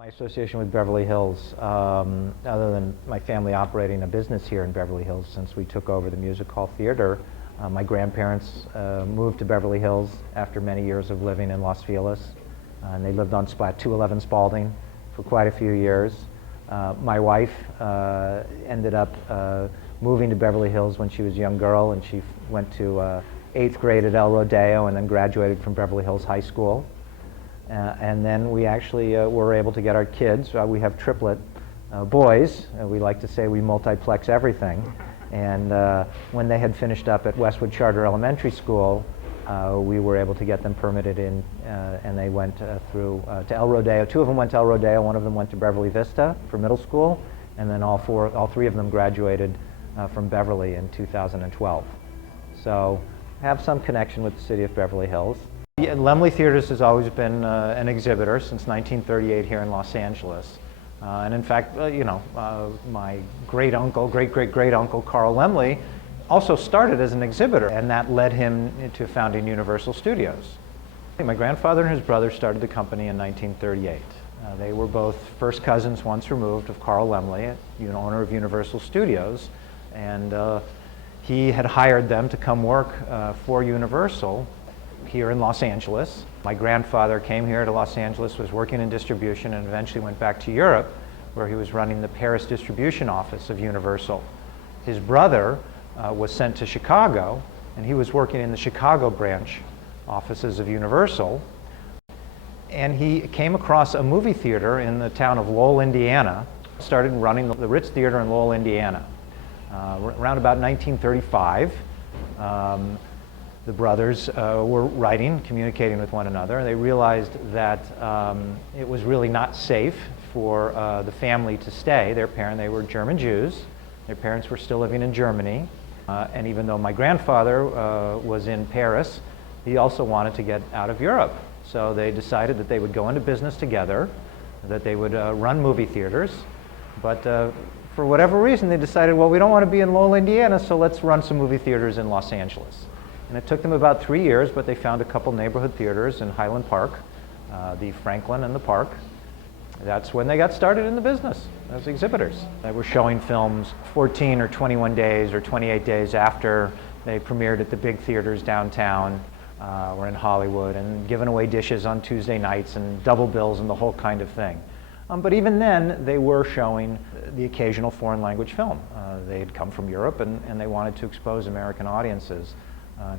My association with Beverly Hills, other than my family operating a business here in Beverly Hills since we took over the Music Hall Theater, my grandparents moved to Beverly Hills after many years of living in Los Feliz, and they lived on 211 Spalding for quite a few years. My wife ended up moving to Beverly Hills when she was a young girl, and she went to 8th grade at El Rodeo and then graduated from Beverly Hills High School. And then we actually were able to get our kids. We have triplet boys. We like to say we multiplex everything. And when they had finished up at Westwood Charter Elementary School, we were able to get them permitted in, and they went through to El Rodeo. Two of them went to El Rodeo. One of them went to Beverly Vista for middle school, and then all three of them graduated from Beverly in 2012. So have some connection with the city of Beverly Hills. Yeah, Laemmle Theaters has always been an exhibitor since 1938 here in Los Angeles. And in fact, my great-great-great-uncle Carl Laemmle also started as an exhibitor, and that led him to founding Universal Studios. My grandfather and his brother started the company in 1938. They were both first cousins once removed of Carl Laemmle, owner of Universal Studios, and he had hired them to come work for Universal here in Los Angeles. My grandfather came here to Los Angeles, was working in distribution, and eventually went back to Europe, where he was running the Paris distribution office of Universal. His brother was sent to Chicago, and he was working in the Chicago branch offices of Universal. And he came across a movie theater in the town of Lowell, Indiana, started running the Ritz Theater in Lowell, Indiana. Around about 1935, the brothers were writing, communicating with one another, and they realized that it was really not safe for the family to stay. They were German Jews. Their parents were still living in Germany. And even though my grandfather was in Paris, he also wanted to get out of Europe. So they decided that they would go into business together, that they would run movie theaters. But for whatever reason, they decided, well, we don't want to be in Lowell, Indiana, so let's run some movie theaters in Los Angeles. And it took them about 3 years, but they found a couple neighborhood theaters in Highland Park, the Franklin and the Park. That's when they got started in the business as exhibitors. They were showing films 14 or 21 days or 28 days after they premiered at the big theaters downtown or in Hollywood, and giving away dishes on Tuesday nights and double bills and the whole kind of thing. But even then, they were showing the occasional foreign language film. They had come from Europe, and they wanted to expose American audiences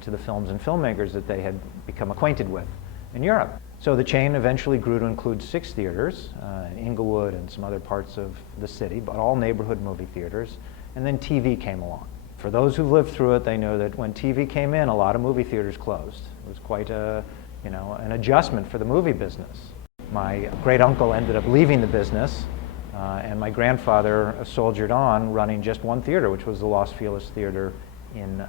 to the films and filmmakers that they had become acquainted with in Europe. So the chain eventually grew to include 6 theaters in Inglewood and some other parts of the city, but all neighborhood movie theaters. And then TV came along. For those who lived through it, they know that when TV came in, a lot of movie theaters closed. It was quite an adjustment for the movie business. My great-uncle ended up leaving the business, and my grandfather soldiered on running just one theater, which was the Los Feliz Theater in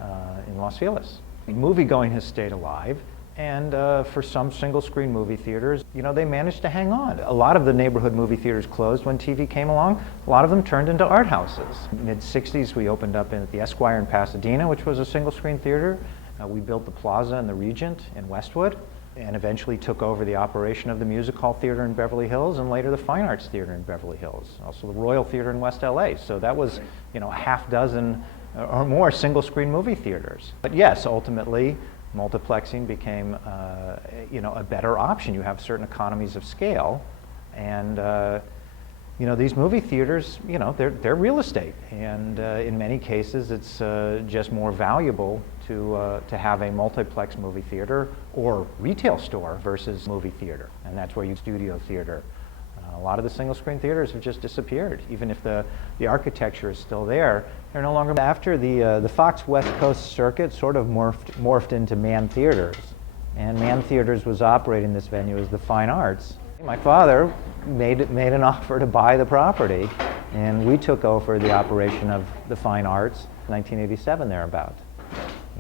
Los Feliz. Movie-going has stayed alive, and for some single-screen movie theaters, they managed to hang on. A lot of the neighborhood movie theaters closed when TV came along. A lot of them turned into art houses. Mid-60s, we opened up at the Esquire in Pasadena, which was a single-screen theater. We built the Plaza and the Regent in Westwood, and eventually took over the operation of the Music Hall Theater in Beverly Hills, and later the Fine Arts Theater in Beverly Hills, also the Royal Theater in West LA. So that was, a half dozen or more single-screen movie theaters. But yes, ultimately, multiplexing became, a better option. You have certain economies of scale, and these movie theaters, they're real estate, and in many cases, it's just more valuable to have a multiplex movie theater or retail store versus movie theater, and that's where you studio theater. A lot of the single-screen theaters have just disappeared. Even if the architecture is still there, they're no longer. After the Fox West Coast circuit sort of morphed into Mann Theaters, and Mann Theaters was operating this venue as the Fine Arts. My father made an offer to buy the property, and we took over the operation of the Fine Arts in 1987 thereabout.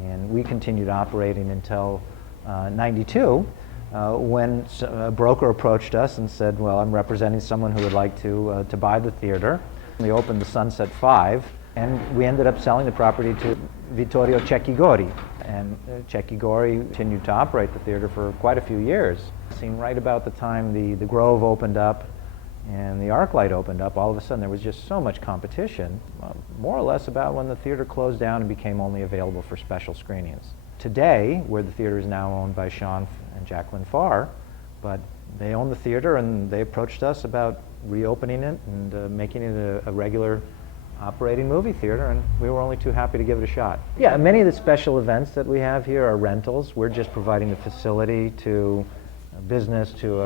And we continued operating until 92. When a broker approached us and said, well, I'm representing someone who would like to buy the theater. We opened the Sunset 5, and we ended up selling the property to Vittorio Cecchigori. And Cecchigori continued to operate the theater for quite a few years. Seen right about the time the Grove opened up, and the arc light opened up, all of a sudden there was just so much competition, more or less about when the theater closed down and became only available for special screenings. Today, where the theater is now owned by Sean and Jacqueline Farr, but they own the theater and they approached us about reopening it and making it a regular operating movie theater, and we were only too happy to give it a shot. Yeah, many of the special events that we have here are rentals. We're just providing the facility to a business, to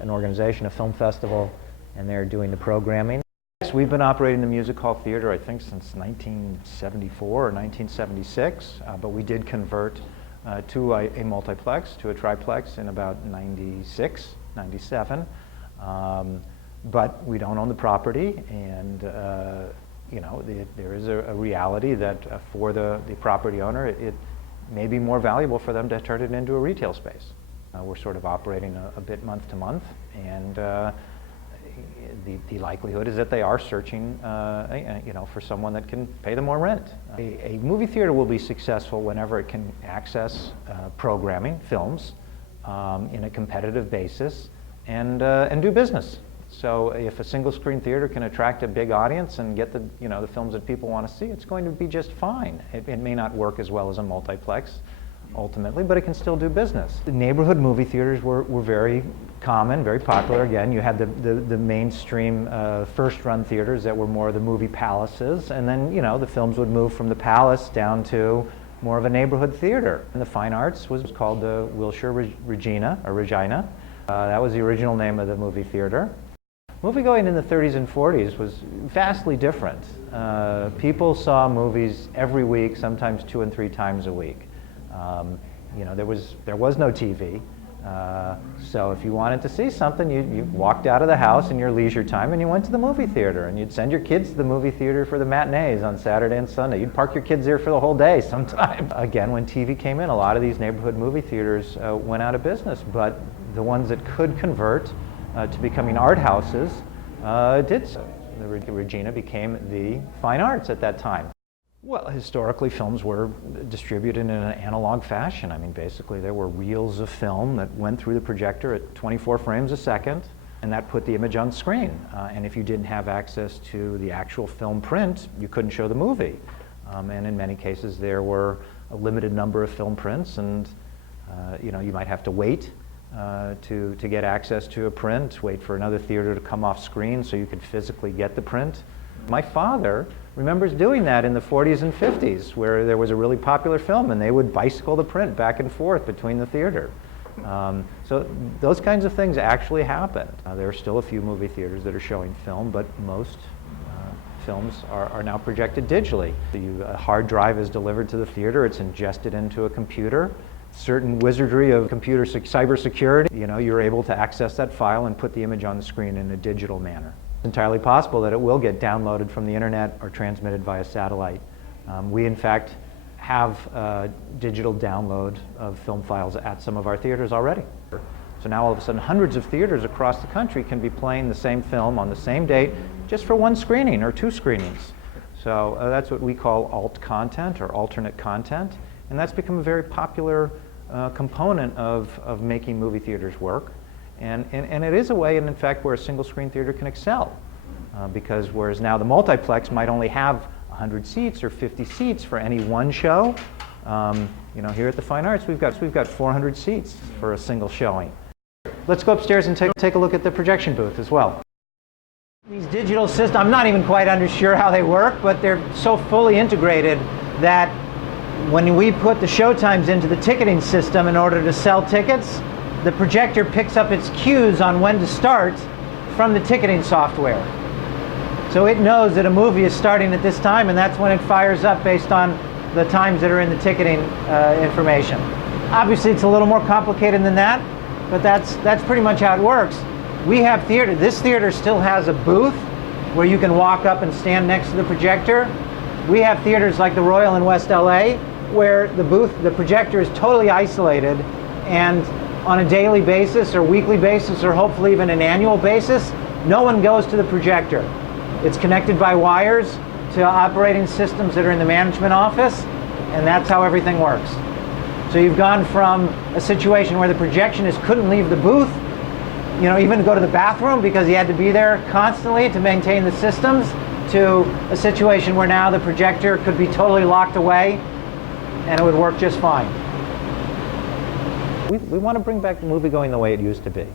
an organization, a film festival, and they're doing the programming. We've been operating the Music Hall Theater, I think, since 1974 or 1976, but we did convert to a multiplex, to a triplex in about 96, 97. But we don't own the property, and you know, there is a reality that for the property owner, it may be more valuable for them to turn it into a retail space. We're sort of operating a bit month to month, and the likelihood is that they are searching, you know, for someone that can pay them more rent. A movie theater will be successful whenever it can access programming, films, in a competitive basis, and do business. So if a single screen theater can attract a big audience and get the films that people want to see, it's going to be just fine. It may not work as well as a multiplex ultimately, but it can still do business. The neighborhood movie theaters were very common, very popular. Again, you had the mainstream first-run theaters that were more the movie palaces, and then the films would move from the palace down to more of a neighborhood theater. And the Fine Arts was called the Wilshire Regina, or Regina. That was the original name of the movie theater. Moviegoing in the 30s and 40s was vastly different. People saw movies every week, sometimes 2 and 3 times a week. There was no TV, so if you wanted to see something, you walked out of the house in your leisure time and you went to the movie theater, and you'd send your kids to the movie theater for the matinees on Saturday and Sunday. You'd park your kids there for the whole day sometime. Again, when TV came in, a lot of these neighborhood movie theaters went out of business, but the ones that could convert to becoming art houses did so. The Regina became the Fine Arts at that time. Well, historically, films were distributed in an analog fashion. I mean, basically, there were reels of film that went through the projector at 24 frames a second, and that put the image on screen. And if you didn't have access to the actual film print, you couldn't show the movie. And in many cases, there were a limited number of film prints, and you might have to wait to get access to a print, wait for another theater to come off screen so you could physically get the print. My father remembers doing that in the 40s and 50s, where there was a really popular film and they would bicycle the print back and forth between the theater. So those kinds of things actually happened. There are still a few movie theaters that are showing film, but most films are now projected digitally. A hard drive is delivered to the theater, it's ingested into a computer. Certain wizardry of computer cybersecurity, you're able to access that file and put the image on the screen in a digital manner. It's entirely possible that it will get downloaded from the internet or transmitted via satellite. We, in fact, have digital download of film files at some of our theaters already. So now all of a sudden hundreds of theaters across the country can be playing the same film on the same date just for one screening or 2 screenings. So that's what we call alt content or alternate content, and that's become a very popular component of making movie theaters work. And it is a way, and in fact, where a single screen theater can excel. Because whereas now the multiplex might only have 100 seats or 50 seats for any one show, here at the Fine Arts, we've got 400 seats for a single showing. Let's go upstairs and take a look at the projection booth as well. These digital systems, I'm not even quite sure how they work, but they're so fully integrated that when we put the showtimes into the ticketing system in order to sell tickets, the projector picks up its cues on when to start from the ticketing software. So it knows that a movie is starting at this time, and that's when it fires up based on the times that are in the ticketing information. Obviously, it's a little more complicated than that, but that's pretty much how it works. We have theater. This theater still has a booth where you can walk up and stand next to the projector. We have theaters like the Royal in West LA where the projector is totally isolated, and on a daily basis or weekly basis or hopefully even an annual basis, no one goes to the projector. It's connected by wires to operating systems that are in the management office, and that's how everything works. So you've gone from a situation where the projectionist couldn't leave the booth even to go to the bathroom because he had to be there constantly to maintain the systems, to a situation where now the projector could be totally locked away and it would work just fine. We want to bring back moviegoing the way it used to be.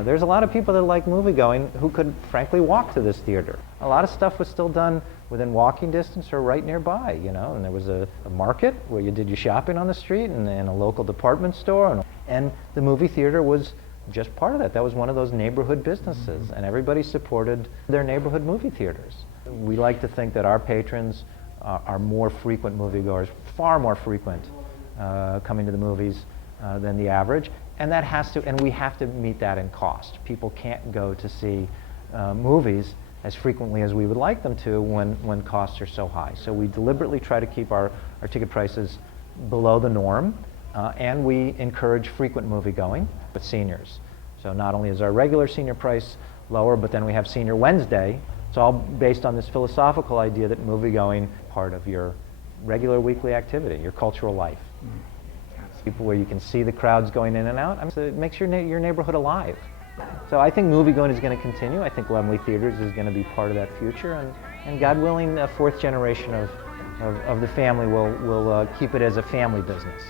There's a lot of people that like moviegoing who could frankly walk to this theater. A lot of stuff was still done within walking distance or right nearby, and there was a market where you did your shopping on the street and a local department store, and the movie theater was just part of that. That was one of those neighborhood businesses, and everybody supported their neighborhood movie theaters. We like to think that our patrons are more frequent moviegoers, far more frequent coming to the movies than the average, and we have to meet that in cost. People can't go to see movies as frequently as we would like them to when costs are so high. So we deliberately try to keep our ticket prices below the norm, and we encourage frequent moviegoing with seniors. So not only is our regular senior price lower, but then we have Senior Wednesday. It's all based on this philosophical idea that moviegoing is part of your regular weekly activity, your cultural life. People where you can see the crowds going in and out. It makes your neighborhood alive. So I think moviegoing is going to continue. I think Laemmle Theaters is going to be part of that future, and God willing, a fourth generation of the family will keep it as a family business.